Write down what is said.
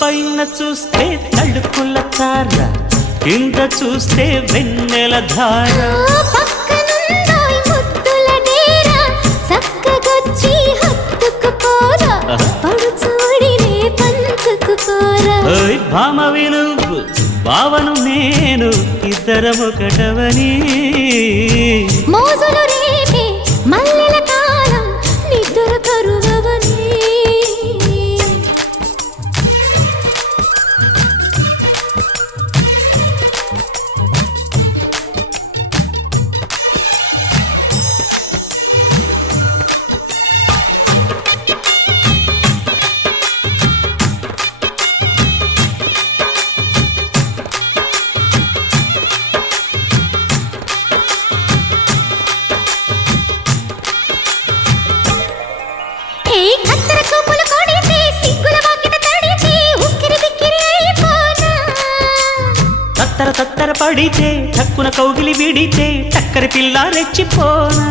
పైన చూస్తే తడుకుల తార, కింద చూస్తే వెన్నెల ధార. పక్కనుందోయ్ ముద్దుల డేరా, చక్కగొచ్చి హత్తుకుపోరా, పడుచూడినే పంచుకుపోరా. ఓయ్ భామ విలువు భావను నేను, ఇద్దరమొకటవని. మోజులు రేపే మల్లెల కాలం, నిద్ర కరువవని. తత్తర తత్తర పడితే, తక్కున కౌగిలి విడితే, చక్కరి పిల్ల రెచ్చిపోనా.